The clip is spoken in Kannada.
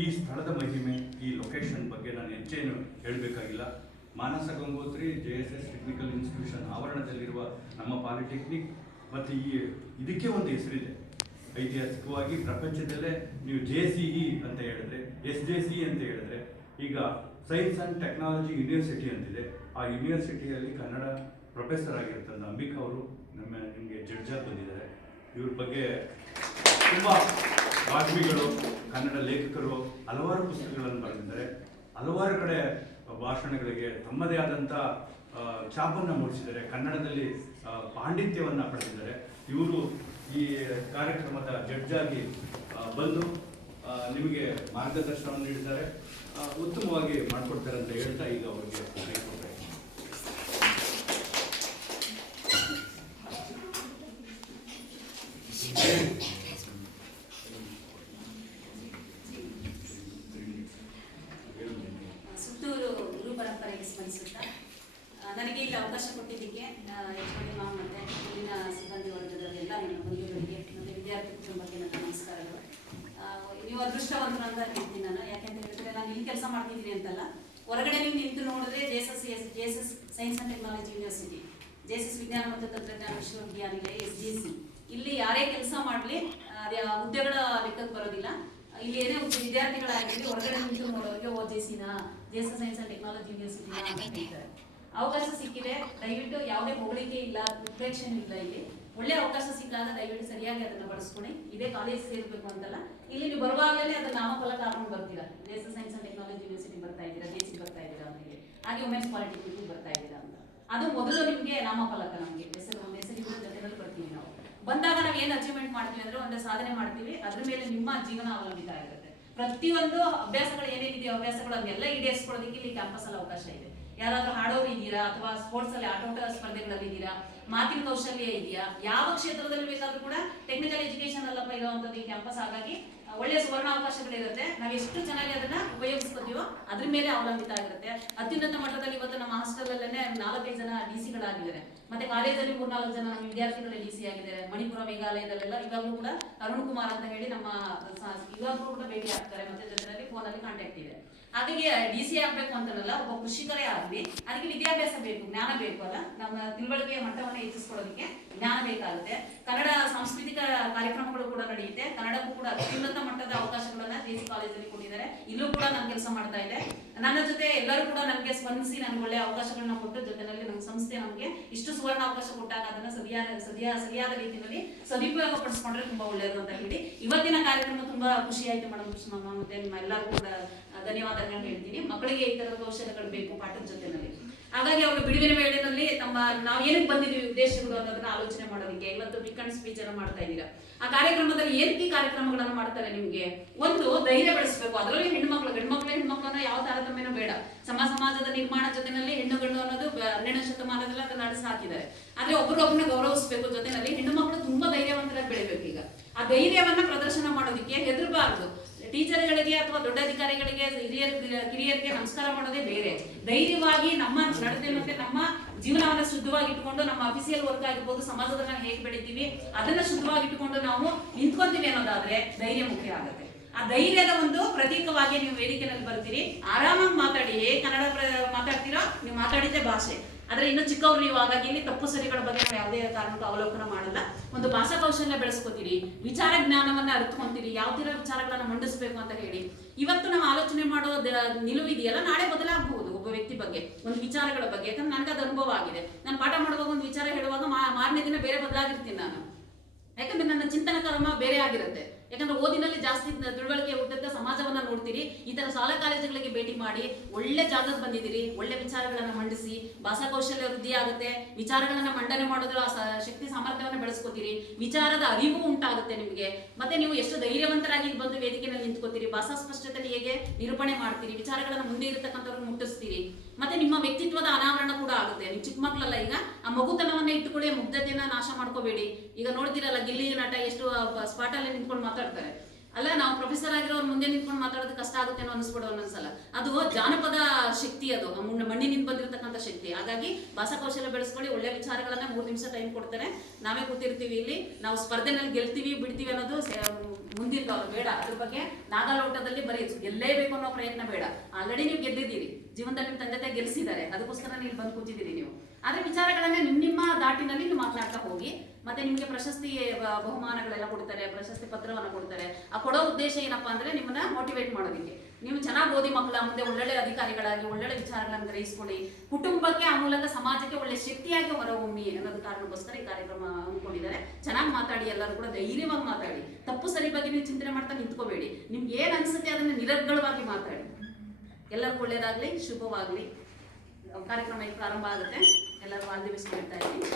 ಈ ಸ್ಥಳದ ಮಹಿಮೆ, ಈ ಲೊಕೇಶನ್ ಬಗ್ಗೆ ನಾನು ಹೆಚ್ಚೇನು ಹೇಳಬೇಕಾಗಿಲ್ಲ. Manasa Gangotri JSS technical institution ಆವರಣದಲ್ಲಿರುವ ನಮ್ಮ ಪಾಲಿಟೆಕ್ನಿಕ್ ಮತ್ತು ಇದಕ್ಕೆ ಒಂದು ಹೆಸರಿದೆ. ಐತಿಹಾಸಿಕವಾಗಿ ಪ್ರಪಂಚದಲ್ಲೇ ನೀವು JCE ಅಂತ ಹೇಳಿದ್ರೆ, SJCE ಅಂತ ಹೇಳಿದ್ರೆ, ಈಗ ಸೈನ್ಸ್ ಆ್ಯಂಡ್ ಟೆಕ್ನಾಲಜಿ ಯೂನಿವರ್ಸಿಟಿ ಅಂತಿದೆ. ಆ ಯೂನಿವರ್ಸಿಟಿಯಲ್ಲಿ ಕನ್ನಡ ಪ್ರೊಫೆಸರ್ ಆಗಿರ್ತಂದ ಅಂಬಿಕಾ ಅವರು ನಿಮಗೆ ಜಡ್ಜಾಗಿ ಬಂದಿದ್ದಾರೆ. ಇವ್ರ ಬಗ್ಗೆ ತುಂಬ ವಾಗ್ಮಿಗಳು, ಕನ್ನಡ ಲೇಖಕರು ಹಲವಾರು ಪುಸ್ತಕಗಳನ್ನು ಬರೆದಿದ್ದಾರೆ. ಹಲವಾರು ಕಡೆ ಭಾಷಣಗಳಿಗೆ ತಮ್ಮದೇ ಆದಂಥ ಛಾಪನ್ನು ಮೂಡಿಸಿದ್ದಾರೆ. ಕನ್ನಡದಲ್ಲಿ ಪಾಂಡಿತ್ಯವನ್ನು ಪಡೆದಿದ್ದಾರೆ. ಇವರು ಈ ಕಾರ್ಯಕ್ರಮದ ಜಡ್ಜಾಗಿ ಬಂದು ನಿಮಗೆ ಮಾರ್ಗದರ್ಶನವನ್ನು ನೀಡಿದ್ದಾರೆ, ಉತ್ತಮವಾಗಿ ಮಾಡಿಕೊಡ್ತಾರೆ ಅಂತ ಹೇಳ್ತಾ ಈಗ ಅವರಿಗೆ ಸುತ್ತೂರು ಗುರು ಪರಂಪರೆಗೆ ಸ್ಮರಿಸುತ್ತಾ ನನಗೆ ಇಲ್ಲಿ ಅವಕಾಶ ಕೊಟ್ಟಿದ್ದಕ್ಕೆ HOD ಮ್ಯಾಮ್ ಮತ್ತು ಇಲ್ಲಿನ ಸಿಬ್ಬಂದಿ ವರ್ಗದ ಎಲ್ಲ ನನ್ನ ಬಂಧುಗಳಿಗೆ ಮತ್ತು ವಿದ್ಯಾರ್ಥಿ ಕುಟುಂಬಕ್ಕೆ ನನ್ನ ನಮಸ್ಕಾರಗಳು. ನೀವು ಅದೃಷ್ಟವಂತರು ಅಂತ ಹೇಳ್ತೀನಿ ನಾನು. ಯಾಕೆಂತ ಹೇಳಿದ್ರೆ ನಾನು ಇಲ್ಲಿ ಕೆಲಸ ಮಾಡ್ತಿದ್ದೀನಿ ಅಂತಲ್ಲ, ಹೊರಗಡೆ ನೀವು ನಿಂತು ನೋಡಿದ್ರೆ JSS science and technology university, JSS ವಿಜ್ಞಾನ ಮತ್ತು ತಂತ್ರಜ್ಞಾನ ವಿಶ್ವವಿದ್ಯಾನಿಲಯ SJC, ಇಲ್ಲಿ ಯಾರೇ ಕೆಲಸ ಮಾಡಲಿ ಅದೇ ಹುದ್ದೆಗಳ ಲೆಕ್ಕಕ್ಕೆ ಬರೋದಿಲ್ಲ. ಇಲ್ಲಿ ಏನೇ ವಿದ್ಯಾರ್ಥಿಗಳಾಗಿರಲಿ ಹೊರಗಡೆ ನಿಂತು ನೋಡೋರಿಗೆ JSS ಸೈನ್ಸ್ ಆ್ಯಂಡ್ ಟೆಕ್ನಾಲಜಿ ಯೂನಿವರ್ಸಿಟಿನ ಅಂತ ಹೇಳ್ತಾರೆ. ಅವಕಾಶ ಸಿಕ್ಕಿದೆ, ದಯವಿಟ್ಟು ಯಾವುದೇ ಹೊಗಳಿಕೆ ಇಲ್ಲ, ರಿಫ್ಲೆಕ್ಷನ್ ಇಲ್ಲ. ಇಲ್ಲಿ ಒಳ್ಳೆ ಅವಕಾಶ ಸಿಕ್ಕಾಗ ದಯವಿಟ್ಟು ಸರಿಯಾಗಿ ಅದನ್ನು ಬಳಸ್ಕೊಳ್ಳಿ. ಇದೇ ಕಾಲೇಜ್ ಸೇರ್ಬೇಕು ಅಂತಲ್ಲ, ಇಲ್ಲಿ ನೀವು ಬರುವಾಗಲೇ ಅದನ್ನ ನಾಮಫಲಕ ಹಾಕೊಂಡು ಬರ್ತೀರಾ. JSS science and technology university ಬರ್ತಾ ಇದ್ದೀರಾ, JC ಬರ್ತಾ ಇದ್ದೀರಾ ಅಂತ ಹೇಳಿ, ಹಾಗೆ ವುಮೆನ್ಸ್ ಪಾಲಿಟೆಕ್ನಿಕ್ ಬರ್ತಾ ಇದ್ದೀರಾ ಅಂತ. ಅದು ಮೊದಲು ನಿಮಗೆ ನಾಮಫಲಕ. ನಮಗೆ ಹೆಸರಿನ ಜೊತೆಯಲ್ಲಿ ಬರ್ತೀವಿ. ನಾವು ಬಂದಾಗ ನಾವು ಏನು ಅಚೀವ್ಮೆಂಟ್ ಮಾಡ್ತೀವಿ ಅಂದ್ರೆ ಒಂದು ಸಾಧನೆ ಮಾಡ್ತೀವಿ, ಅದ್ರ ಮೇಲೆ ನಿಮ್ಮ ಜೀವನ ಅವಲಂಬಿತ ಆಗಿರುತ್ತೆ. ಪ್ರತಿಯೊಂದು ಅಭ್ಯಾಸಗಳು ಏನೇನಿದೆಯೋ ಅಭ್ಯಾಸಗಳು ಅದನ್ನೆಲ್ಲ ಈಡೇರಿಸ್ಕೊಳ್ಳೋದಕ್ಕೆ ಇಲ್ಲಿ ಕ್ಯಾಂಪಸ್ ಅಲ್ಲಿ ಅವಕಾಶ ಇದೆ. ಯಾರಾದ್ರೂ ಹಾಡೋರು ಇದ್ದೀರಾ, ಅಥವಾ ಸ್ಪೋರ್ಟ್ಸ್ ಅಲ್ಲಿ ಆಟೋಟ ಸ್ಪರ್ಧೆಗಳಲ್ಲಿ ಇದ್ದೀರಾ, ಮಾತಿನ ಕೌಶಲ್ಯ ಇದೆಯಾ, ಯಾವ ಕ್ಷೇತ್ರದಲ್ಲಿ ಬೇಕಾದ್ರೂ ಕೂಡ ಟೆಕ್ನಿಕಲ್ ಎಜುಕೇಶನ್ ಅಲ್ಲಪ್ಪ ಇರುವಂತದ್ದು ಈ ಕ್ಯಾಂಪಸ್. ಹಾಗಾಗಿ ಒಳ್ಳೆಯ ಸುವರ್ಣ ಅವಕಾಶಗಳಿರುತ್ತೆ. ನಾವು ಎಷ್ಟು ಚೆನ್ನಾಗಿ ಅದನ್ನ ಉಪಯೋಗಿಸ್ಕೊತೀವೋ ಅದ್ರ ಮೇಲೆ ಅವಲಂಬಿತ ಆಗಿರುತ್ತೆ. ಅತ್ಯುನ್ನತ ಮಟ್ಟದಲ್ಲಿ ಇವತ್ತು ನಮ್ಮ ಹಾಸ್ಟೆಲಲ್ಲೇ 4-5 ಜನ DC-ಗಳಾಗಿದ್ದಾರೆ. ಮತ್ತೆ ಕಾಲೇಜಲ್ಲಿ 3-4 ಜನ ನಮ್ಮ ವಿದ್ಯಾರ್ಥಿಗಳು DC ಆಗಿದ್ದಾರೆ. ಮಣಿಪುರ ಮೇಘಾಲಯದಲ್ಲೆಲ್ಲ ಇವಾಗಲೂ ಕೂಡ ಅರುಣ್ ಕುಮಾರ್ ಅಂತ ಹೇಳಿ ನಮ್ಮ ಇವಾಗಲೂ ಕೂಡ ಭೇಟಿ ಆಗ್ತಾರೆ. ಮತ್ತೆ ಜೊತೆಯಲ್ಲಿ ಫೋನಲ್ಲಿ ಕಾಂಟ್ಯಾಕ್ಟ್ ಇದೆ. ಹಾಗಾಗಿ DC ಆಗ್ಬೇಕು ಅಂತನಲ್ಲ, ಒಬ್ಬ ಕೃಷಿಕರೇ ಆಗಲಿ, ಅದಕ್ಕೆ ವಿದ್ಯಾಭ್ಯಾಸ ಬೇಕು, ಜ್ಞಾನ ಬೇಕು ಅಲ್ಲ. ನಮ್ಮ ತಿಳುವಳಿಕೆಯ ಮಟ್ಟವನ್ನು ಹೆಚ್ಚಿಸ್ಕೊಳ್ಳೋದಕ್ಕೆ ಜ್ಞಾನ ಬೇಕಾಗುತ್ತೆ. ಕನ್ನಡ ಸಾಂಸ್ಕೃತಿಕ ಕಾರ್ಯಕ್ರಮಗಳು ಕೂಡ ನಡೆಯುತ್ತೆ. ಕನ್ನಡಕ್ಕೂ ಕೂಡ ಅತ್ಯುನ್ನತ ಮಟ್ಟದ ಅವಕಾಶಗಳನ್ನ JC ಕಾಲೇಜಲ್ಲಿ ಕೊಟ್ಟಿದ್ದಾರೆ. ಇಲ್ಲೂ ಕೂಡ ನಾನು ಕೆಲಸ ಮಾಡ್ತಾ ಇದೆ. ನನ್ನ ಜೊತೆ ಎಲ್ಲರೂ ಕೂಡ ನನಗೆ ಸ್ಪಂದಿಸಿ ನನಗೆ ಒಳ್ಳೆಯ ಅವಕಾಶಗಳನ್ನ ಕೊಟ್ಟು, ಜೊತೆಯಲ್ಲಿ ನಮ್ಮ ಸಂಸ್ಥೆ ನಮಗೆ ಇಷ್ಟು ಸುವರ್ಣ ಅವಕಾಶ ಕೊಟ್ಟಾಗ ಅದನ್ನ ಸರಿಯಾದ ರೀತಿಯಲ್ಲಿ ಸದುಪಯೋಗ ಪಡಿಸ್ಕೊಂಡ್ರೆ ತುಂಬಾ ಒಳ್ಳೆಯದು ಅಂತ ಹೇಳಿ ಇವತ್ತಿನ ಕಾರ್ಯಕ್ರಮ ತುಂಬಾ ಖುಷಿ ಆಯ್ತು ಮೇಡಮ್. ಮತ್ತೆ ನಿಮ್ಮ ಎಲ್ಲರಿಗೂ ಕೂಡ ಧನ್ಯವಾದಗಳನ್ನ ಹೇಳ್ತೀನಿ. ಮಕ್ಕಳಿಗೆ ಈ ತರದ ಕೌಶಲ್ಯಗಳು ಬೇಕು ಪಾಠದ ಜೊತೆನಲ್ಲಿ. ಹಾಗಾಗಿ ಅವರು ಬಿಡುವಿನ ವೇಳೆಯಲ್ಲಿ ನಾವು ಏನಕ್ಕೆ ಬಂದಿದ್ದೀವಿ, ಉದ್ದೇಶಗಳು ಅನ್ನೋದನ್ನ ಆಲೋಚನೆ ಮಾಡೋದಕ್ಕೆ ಇವತ್ತು ಪಿಕ್ ಅಂಡ್ ಸ್ಪೀಚ್ ಅನ್ನು ಮಾಡ್ತಾ ಇದ್ದೀರಾ. ಆ ಕಾರ್ಯಕ್ರಮದಲ್ಲಿ ಏನಕ್ಕೆ ಕಾರ್ಯಕ್ರಮಗಳನ್ನು ಮಾಡ್ತಾರೆ, ನಿಮ್ಗೆ ಒಂದು ಧೈರ್ಯ ಬೆಳೆಸಬೇಕು. ಅದರಲ್ಲಿ ಹೆಣ್ಮಕ್ಳು, ಹೆಣ್ಮಕ್ಳನ್ನ ಯಾವ ತಾರತಮ್ಯನೂ ಬೇಡ. ಸಮಾಜದ ನಿರ್ಮಾಣ ಜೊತೆನಲ್ಲಿ ಹೆಣ್ಣು ಗಂಡು ಅನ್ನೋದು 12ನೇ ಶತಮಾನದಲ್ಲಿ ಅದನ್ನ ನಡೆಸಿ ಹಾಕಿದ್ದಾರೆ. ಆದ್ರೆ ಒಬ್ಬರೊಬ್ಬರನ್ನ ಗೌರವಿಸಬೇಕು. ಜೊತೆನಲ್ಲಿ ಹೆಣ್ಣು ಮಕ್ಕಳು ತುಂಬಾ ಧೈರ್ಯವಂತರಾಗಿ ಬೆಳಿಬೇಕು. ಈಗ ಆ ಧೈರ್ಯವನ್ನ ಪ್ರದರ್ಶನ ಮಾಡೋದಕ್ಕೆ ಹೆದರಬಾರದು. ಟೀಚರ್ಗಳಿಗೆ ಅಥವಾ ದೊಡ್ಡ ಅಧಿಕಾರಿಗಳಿಗೆ, ಕಿರಿಯರಿಗೆ ನಮಸ್ಕಾರ ಮಾಡೋದೇ ಬೇರೆ. ಧೈರ್ಯವಾಗಿ ನಮ್ಮ ನಡತೆ ಮತ್ತೆ ನಮ್ಮ ಜೀವನವನ್ನ ಶುದ್ಧವಾಗಿ ಇಟ್ಕೊಂಡು, ನಮ್ಮ ಅಫಿಸಿಯಲ್ ವರ್ಕ್ ಆಗಿರ್ಬೋದು, ಸಮಾಜದಲ್ಲಿ ನಾವು ಹೇಗೆ ಬೆಳಿತೀವಿ ಅದನ್ನ ಶುದ್ಧವಾಗಿ ಇಟ್ಕೊಂಡು ನಾವು ನಿಂತ್ಕೊಂತೀವಿ ಅನ್ನೋದಾದ್ರೆ ಧೈರ್ಯ ಮುಖ್ಯ ಆಗುತ್ತೆ. ಆ ಧೈರ್ಯದ ಒಂದು ಪ್ರತೀಕವಾಗಿ ನೀವು ವೇದಿಕೆಯಲ್ಲಿ ಬರ್ತೀರಿ, ಆರಾಮಾಗಿ ಮಾತಾಡಿ. ಕನ್ನಡ ಮಾತಾಡ್ತೀರೋ ನೀವು ಮಾತಾಡಿದ್ದೆ ಭಾಷೆ. ಆದ್ರೆ ಇನ್ನು ಚಿಕ್ಕವ್ರು ನೀವು, ಹಾಗಾಗಿ ಇಲ್ಲಿ ತಪ್ಪು ಸರಿಗಳ ಬಗ್ಗೆ ನಾವು ಯಾವುದೇ ಕಾರಣಕ್ಕೂ ಅವಲೋಕನ ಮಾಡಲ್ಲ. ಒಂದು ಭಾಷಾ ಕೌಶಲ್ಯ ಬೆಳೆಸ್ಕೊತೀರಿ, ವಿಚಾರ ಜ್ಞಾನವನ್ನ ಅರ್ಥಕೊಂತೀರಿ, ಯಾವ ತರ ವಿಚಾರಗಳನ್ನ ಮಂಡಿಸ್ಬೇಕು ಅಂತ ಹೇಳಿ. ಇವತ್ತು ನಾವು ಆಲೋಚನೆ ಮಾಡೋ ನಿಲುವಿದೆಯಲ್ಲ, ನಾಳೆ ಬದಲಾಗಬಹುದು ಒಬ್ಬ ವ್ಯಕ್ತಿ ಬಗ್ಗೆ, ಒಂದು ವಿಚಾರಗಳ ಬಗ್ಗೆ. ಯಾಕಂದ್ರೆ ನನಗೆ ಅದು ಅನುಭವ ಆಗಿದೆ. ನಾನು ಪಾಠ ಮಾಡುವಾಗ ಒಂದು ವಿಚಾರ ಹೇಳುವಾಗ ಮಾರನೇ ದಿನ ಬೇರೆ ಬದಲಾಗಿರ್ತೀನಿ ನಾನು. ಯಾಕಂದ್ರೆ ನನ್ನ ಚಿಂತನ ಕ್ರಮ ಬೇರೆ ಆಗಿರುತ್ತೆ. ಯಾಕಂದ್ರೆ ಓದಿನಲ್ಲಿ ಜಾಸ್ತಿ ತಿಳುವಳಿಕೆ ಹುಟ್ಟುತ್ತೆ, ಸಮಾಜವನ್ನ ನೋಡ್ತೀರಿ. ಈ ತರ ಶಾಲಾ ಕಾಲೇಜುಗಳಿಗೆ ಭೇಟಿ ಮಾಡಿ ಒಳ್ಳೆ ಜಾಗಕ್ಕೆ ಬಂದಿದ್ದೀರಿ, ಒಳ್ಳೆ ವಿಚಾರಗಳನ್ನ ಮಂಡಿಸಿ ಭಾಷಾ ಕೌಶಲ್ಯ ವೃದ್ಧಿ ಆಗುತ್ತೆ. ವಿಚಾರಗಳನ್ನ ಮಂಡನೆ ಮಾಡೋದ್ರ ಶಕ್ತಿ ಸಾಮರ್ಥ್ಯವನ್ನ ಬೆಳೆಸ್ಕೋತೀರಿ, ವಿಚಾರದ ಅರಿವು ಉಂಟಾಗುತ್ತೆ ನಿಮಗೆ. ಮತ್ತೆ ನೀವು ಎಷ್ಟು ಧೈರ್ಯವಂತರಾಗಿ ಬಂದು ವೇದಿಕೆಯಲ್ಲಿ ನಿಂತ್ಕೋತೀರಿ, ಭಾಷಾ ಸ್ಪಷ್ಟತೆಯಲ್ಲಿ ಹೇಗೆ ನಿರೂಪಣೆ ಮಾಡ್ತೀರಿ, ವಿಚಾರಗಳನ್ನ ಮುಂದೆ ಇರತಕ್ಕಂಥವ್ರಿಗೆ ಮುಟ್ಟಿಸ್ತೀರಿ. ಮತ್ತೆ ನಿಮ್ಮ ವ್ಯಕ್ತಿತ್ವದ ಅನಾವರಣ ಕೂಡ ಆಗುತ್ತೆ. ನೀವು ಚಿಕ್ಕ ಮಕ್ಕಳಲ್ಲ, ಈಗ ಆ ಮಗುತನವನ್ನ ಇಟ್ಟುಕೊಳ್ಳಿ, ಮುಗ್ಧತೆಯನ್ನ ನಾಶ ಮಾಡ್ಕೋಬೇಡಿ. ಈಗ ನೋಡ್ತೀರಲ್ಲ ಗಿಲ್ಲಿ ನಟ ಎಷ್ಟು ಸ್ಪಾಟಲ್ಲಿ ನಿಂತ್ಕೊಂಡು ಮಾತಾಡ್ತಾರೆ ಅಲ್ಲ. ನಾವು ಪ್ರೊಫೆಸರ್ ಆಗಿರೋರು ಮುಂದೆ ನಿಂತ್ಕೊಂಡು ಮಾತಾಡೋದು ಕಷ್ಟ ಆಗುತ್ತೆ ಅನ್ನೋ ಅನಿಸ್ಬಿಡೋ ಒಂದೊಂದ್ಸಲ. ಅದು ಜಾನಪದ ಶಕ್ತಿ, ಅದು ಮಣ್ಣಿನಿಂದ ಬಂದಿರತಕ್ಕಂಥ ಶಕ್ತಿ. ಹಾಗಾಗಿ ಭಾಷಾಕೌಶಲ್ಯ ಬೆಳೆಸ್ಕೊಳ್ಳಿ, ಒಳ್ಳೆ ವಿಚಾರಗಳನ್ನ 3 ನಿಮಿಷ ಟೈಮ್ ಕೊಡ್ತಾರೆ, ನಾವೇ ಕೂತಿರ್ತೀವಿ ಇಲ್ಲಿ. ನಾವು ಸ್ಪರ್ಧೆನಲ್ಲಿ ಗೆಲ್ತೀವಿ ಬಿಡ್ತೀವಿ ಅನ್ನೋದು ಮುಂದಿನ ಬೇಡ. ಅದ್ರ ಬಗ್ಗೆ ನಾಗಾಲೋಟದಲ್ಲಿ ಬರೀ ಗೆಲ್ಲೇಬೇಕು ಅನ್ನೋ ಪ್ರಯತ್ನ ಬೇಡ. ಆಲ್ರೆಡಿ ನೀವು ಗೆದ್ದಿದ್ದೀರಿ, ಜೀವನದಲ್ಲಿ ನಿಮ್ಮ ತಂದೆ ತಾಯಿ ಗೆಲ್ಸಿದ್ದಾರೆ, ಅದಕ್ಕೋಸ್ಕರ ನೀವು ಬಂದು ಕೂತಿದ್ದೀರಿ ನೀವು. ಆದ್ರೆ ವಿಚಾರಗಳನ್ನ ನಿಮ್ಮ ದಾಟಿನಲ್ಲಿ ನೀವು ಮಾತನಾಡ್ತಾ ಹೋಗಿ. ಮತ್ತೆ ನಿಮಗೆ ಪ್ರಶಸ್ತಿ ಬಹುಮಾನಗಳೆಲ್ಲ ಕೊಡ್ತಾರೆ, ಪ್ರಶಸ್ತಿ ಪತ್ರವನ್ನು ಕೊಡ್ತಾರೆ. ಆ ಕೊಡೋ ಉದ್ದೇಶ ಏನಪ್ಪಾ ಅಂದ್ರೆ ನಿಮ್ಮನ್ನ ಮೋಟಿವೇಟ್ ಮಾಡೋದಕ್ಕೆ. ನೀವು ಚೆನ್ನಾಗಿ ಓದಿ ಮಕ್ಕಳ ಮುಂದೆ ಒಳ್ಳೊಳ್ಳೆ ಅಧಿಕಾರಿಗಳಾಗಿ ಒಳ್ಳೊಳ್ಳೆ ವಿಚಾರಗಳನ್ನು ಗ್ರಹಿಸ್ಕೊಳ್ಳಿ, ಕುಟುಂಬಕ್ಕೆ ಆ ಮೂಲಕ ಸಮಾಜಕ್ಕೆ ಒಳ್ಳೆ ಶಕ್ತಿಯಾಗಿ ಹೊರಹೊಮ್ಮಿ ಅನ್ನೋದು ಕಾರಣಕ್ಕೋಸ್ಕರ ಈ ಕಾರ್ಯಕ್ರಮ ಹಮ್ಮಿಕೊಂಡಿದ್ದಾರೆ. ಚೆನ್ನಾಗಿ ಮಾತಾಡಿ, ಎಲ್ಲರೂ ಕೂಡ ಧೈರ್ಯವಾಗಿ ಮಾತಾಡಿ. ತಪ್ಪು ಸರಿ ಬಗ್ಗೆ ನೀವು ಚಿಂತನೆ ಮಾಡ್ತಾ ನಿಂತ್ಕೋಬೇಡಿ. ನಿಮ್ಗೆ ಏನ್ ಅನ್ಸುತ್ತೆ ಅದನ್ನ ನಿರರ್ಗಳವಾಗಿ ಮಾತಾಡಿ. ಎಲ್ಲರಿಗೂ ಒಳ್ಳೇದಾಗ್ಲಿ, ಶುಭವಾಗ್ಲಿ. ಕಾರ್ಯಕ್ರಮ ಈಗ ಪ್ರಾರಂಭ ಆಗುತ್ತೆ. ಎಲ್ಲರೂ ಆಲ್ ದಿ ಬೆಸ್ಟ್ ಹೇಳ್ತಾ ಇದ್ದೀನಿ.